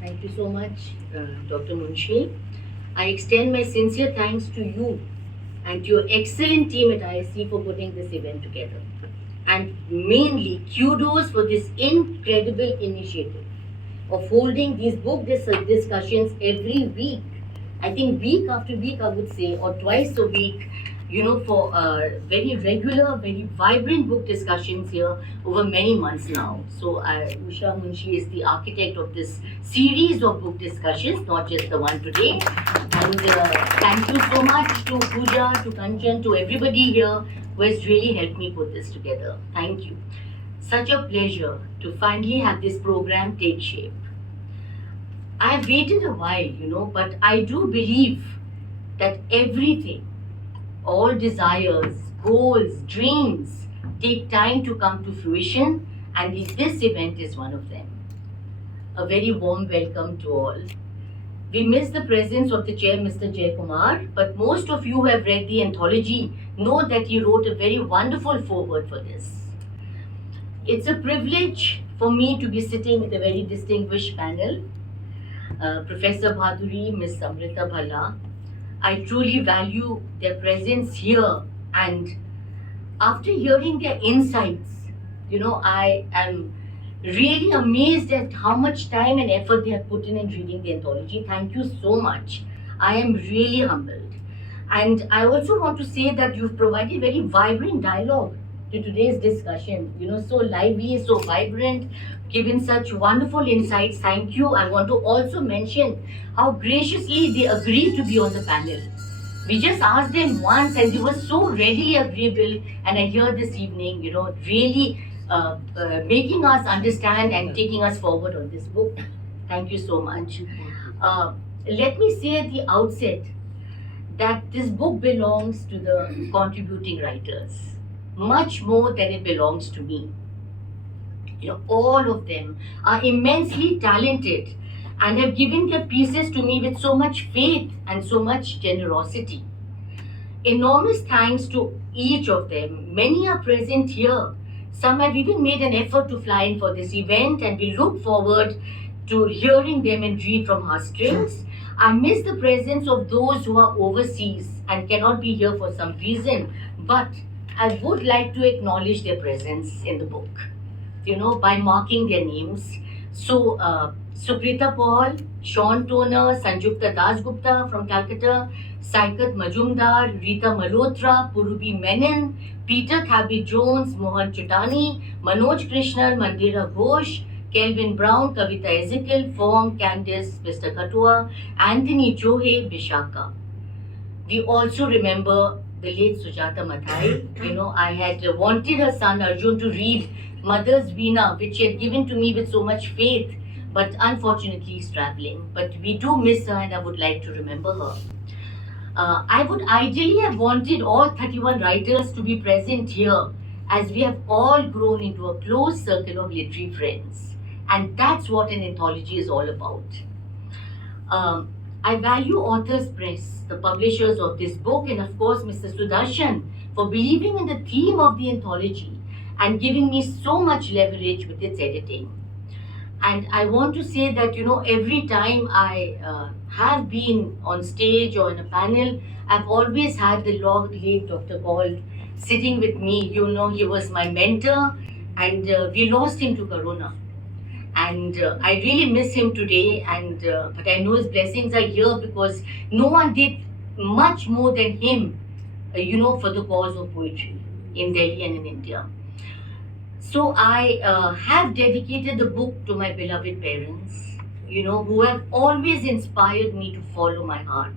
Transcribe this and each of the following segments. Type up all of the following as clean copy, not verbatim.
Thank you so much, Dr. Munshi. I extend my sincere thanks to you and to your excellent team at ISC for putting this event together. And mainly, kudos for this incredible initiative of holding these discussions every week. I think week after week, I would say, or twice a week, for very regular, very vibrant book discussions here over many months now. So, Usha Munshi is the architect of this series of book discussions, not just the one today. And thank you so much to Pooja, to Kanchan, to everybody here who has really helped me put this together. Thank you. Such a pleasure to finally have this program take shape. I have waited a while, but I do believe that everything, all desires, goals, dreams take time to come to fruition, and this event is one of them. A very warm welcome to all. We miss the presence of the chair, Mr. Jaykumar, but most of you who have read the anthology know that he wrote a very wonderful foreword for this. It's a privilege for me to be sitting with a very distinguished panel. Professor Bhaduri, Ms. Amrita Bhalla. I truly value their presence here, and after hearing their insights, I am really amazed at how much time and effort they have put in reading the anthology. Thank you so much. I am really humbled. And I also want to say that you've provided very vibrant dialogue to today's discussion, so lively, so vibrant, given such wonderful insights. Thank you. I want to also mention how graciously they agreed to be on the panel. We just asked them once and they were so readily agreeable. And I hear this evening, really making us understand and taking us forward on this book. Thank you so much. Let me say at the outset that this book belongs to the contributing writers much more than it belongs to me. All of them are immensely talented and have given their pieces to me with so much faith and so much generosity. Enormous thanks to each of them. Many are present here. Some have even made an effort to fly in for this event, and we look forward to hearing them and read from heartstrings. I miss the presence of those who are overseas and cannot be here for some reason, but I would like to acknowledge their presence in the book, by marking their names. So, Sukrita Paul, Sean Toner, Sanjukta Dasgupta from Calcutta, Saikat Majumdar, Rita Malhotra, Purubi Menon, Peter Thabi Jones, Mohan Chutani, Manoj Krishnan, Mandira Ghosh, Kelvin Brown, Kavita Ezekiel, Fong, Candice, Mr. Katua, Anthony Johe, Bishaka. We also remember the late Sujata Mathai. I had wanted her son Arjun to read Mother's Veena, which she had given to me with so much faith, but unfortunately he's traveling. But we do miss her and I would like to remember her. I would ideally have wanted all 31 writers to be present here, as we have all grown into a close circle of literary friends. And that's what an anthology is all about. I value Authors Press, the publishers of this book, and of course Mr. Sudarshan for believing in the theme of the anthology and giving me so much leverage with its editing. And I want to say that, every time I have been on stage or in a panel, I've always had the late Dr. Gold sitting with me. He was my mentor, and we lost him to Corona. And I really miss him today, and but I know his blessings are here because no one did much more than him, for the cause of poetry in Delhi and in India. So I have dedicated the book to my beloved parents, who have always inspired me to follow my heart.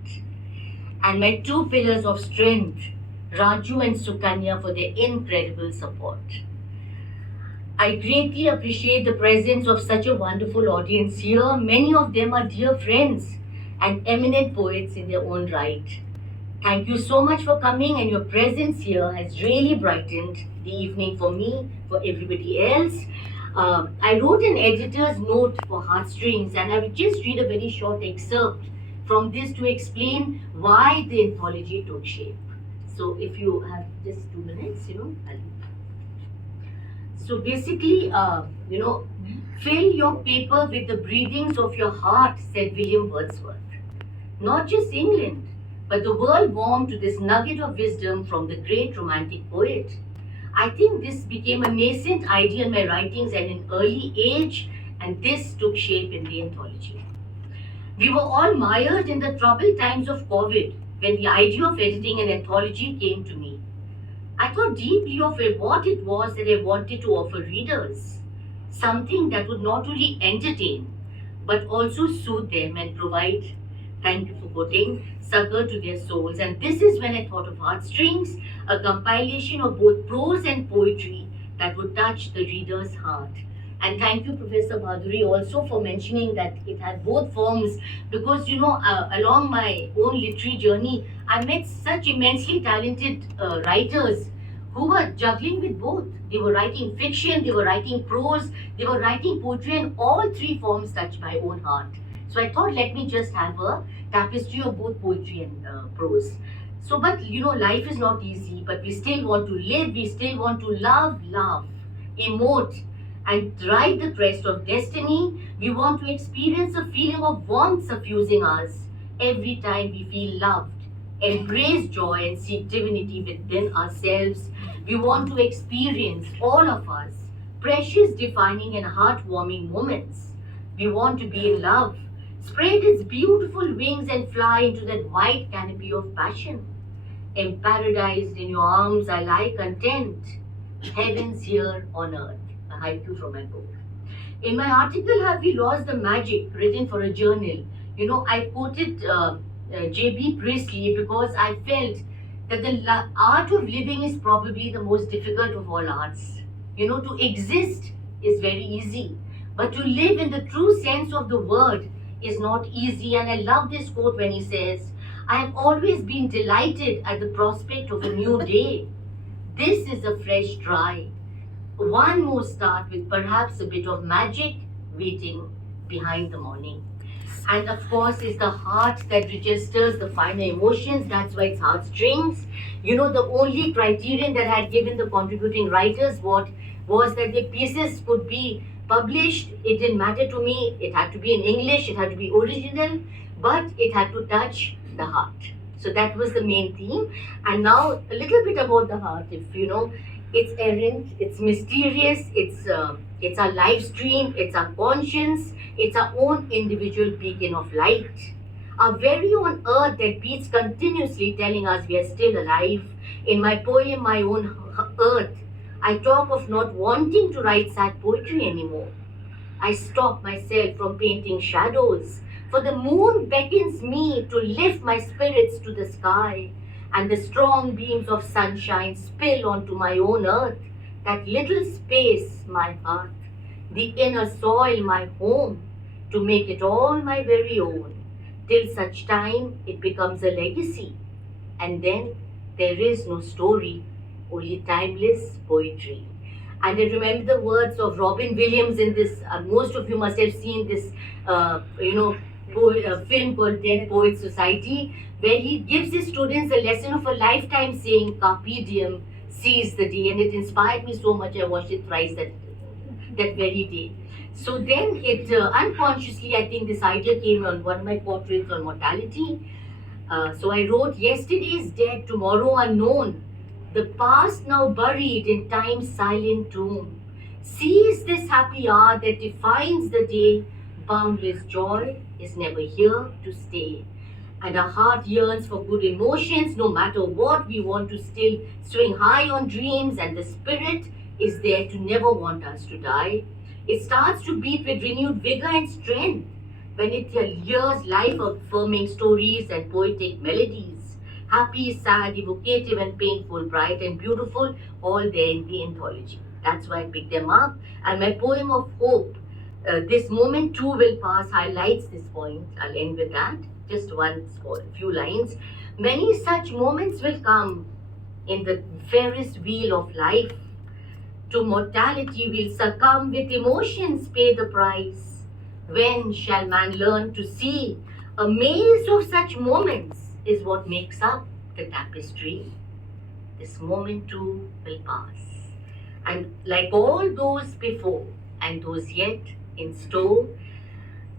And my two pillars of strength, Raju and Sukanya, for their incredible support. I greatly appreciate the presence of such a wonderful audience here. Many of them are dear friends and eminent poets in their own right. Thank you so much for coming, and your presence here has really brightened the evening for me, for everybody else. I wrote an editor's note for Heartstrings, and I will just read a very short excerpt from this to explain why the anthology took shape. So if you have just 2 minutes, I'll... So basically, fill your paper with the breathings of your heart, said William Wordsworth. Not just England, but the world warmed to this nugget of wisdom from the great romantic poet. I think this became a nascent idea in my writings at an early age, and this took shape in the anthology. We were all mired in the troubled times of COVID when the idea of editing an anthology came to me. I thought deeply of what it was that I wanted to offer readers. Something that would not only entertain, but also soothe them and provide, thank you for quoting, succor to their souls. And this is when I thought of Heartstrings, a compilation of both prose and poetry that would touch the reader's heart. And thank you, Professor Bhaduri, also for mentioning that it had both forms, because along my own literary journey, I met such immensely talented writers who were juggling with both. They were writing fiction, they were writing prose, they were writing poetry, and all three forms touched my own heart. So I thought, let me just have a tapestry of both poetry and prose. So, but life is not easy, but we still want to live, we still want to love, emote, and ride the crest of destiny. We want to experience a feeling of warmth suffusing us every time we feel loved, embrace joy, and seek divinity within ourselves. We want to experience, all of us, precious, defining, and heartwarming moments. We want to be in love, spread its beautiful wings, and fly into that white canopy of passion. Paradise in your arms, I lie content. Heaven's here on earth. A haiku from my book. In my article, Have We Lost the Magic, written for a journal, I quoted J.B. Priestley because I felt that the art of living is probably the most difficult of all arts. To exist is very easy, but to live in the true sense of the word is not easy. And I love this quote when he says, I have always been delighted at the prospect of a new day. This is a fresh try. One more start with perhaps a bit of magic waiting behind the morning. And of course, it's the heart that registers the finer emotions. That's why it's heartstrings. The only criterion that I had given the contributing writers was that the pieces could be published. It didn't matter to me. It had to be in English. It had to be original, but it had to touch the heart. So that was the main theme. And now a little bit about the heart. If it's errant, it's mysterious, it's our live stream, it's our conscience, it's our own individual beacon of light. Our very own earth that beats continuously telling us we are still alive. In my poem, My Own Earth, I talk of not wanting to write sad poetry anymore. I stop myself from painting shadows, for the moon beckons me to lift my spirits to the sky, and the strong beams of sunshine spill onto my own earth, that little space, my heart, the inner soil, my home, to make it all my very own, till such time it becomes a legacy. And then there is no story, only timeless poetry. And I remember the words of Robin Williams in this, most of you must have seen this, film called Dead Poets Society, where he gives his students a lesson of a lifetime saying, Carpe diem, seize the day. And it inspired me so much, I watched it thrice that very day. So then it unconsciously, I think this idea came on one of my portraits on mortality. So I wrote, yesterday is dead, tomorrow unknown, the past now buried in time's silent tomb. Seize this happy hour that defines the day, boundless joy is never here to stay. And our heart yearns for good emotions, no matter what. We want to still swing high on dreams, and the spirit is there to never want us to die. It starts to beat with renewed vigor and strength when it hears life-affirming stories and poetic melodies. Happy, sad, evocative, and painful, bright and beautiful, all there in the anthology. That's why I picked them up. And my poem of hope, This Moment Too Will Pass, highlights this point. I'll end with that. Just few lines. Many such moments will come in the Ferris wheel of life. To mortality we'll succumb, with emotions pay the price. When shall man learn to see? A maze of such moments is what makes up the tapestry. This moment too will pass. And like all those before and those yet in store,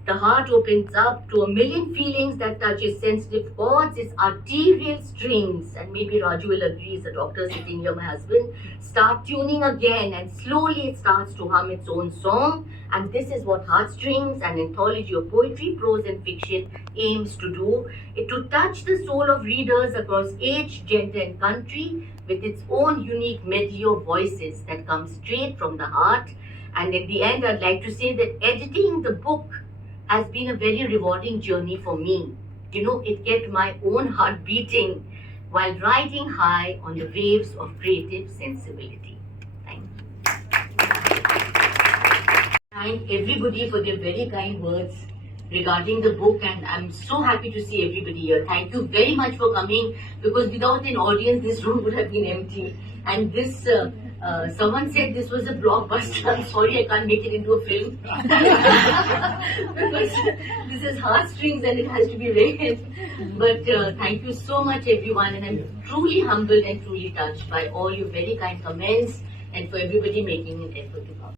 the heart opens up to a million feelings that touch its sensitive chords, its arterial strings. And maybe Raju will agree, the doctor sitting here, my husband, start tuning again, and slowly it starts to hum its own song. And this is what Heartstrings, an anthology of poetry, prose and fiction, aims to do. It to touch the soul of readers across age, gender and country with its own unique medley of voices that come straight from the heart. And at the end, I'd like to say that editing the book has been a very rewarding journey for me. It kept my own heart beating while riding high on the waves of creative sensibility. Thank you. Thank everybody for their very kind words regarding the book, and I'm so happy to see everybody here. Thank you very much for coming, because without an audience, this room would have been empty. And this someone said this was a blockbuster. I'm sorry I can't make it into a film. Because this is Heartstrings and it has to be read. But thank you so much everyone, and I'm truly humbled and truly touched by all your very kind comments and for everybody making an effort to come.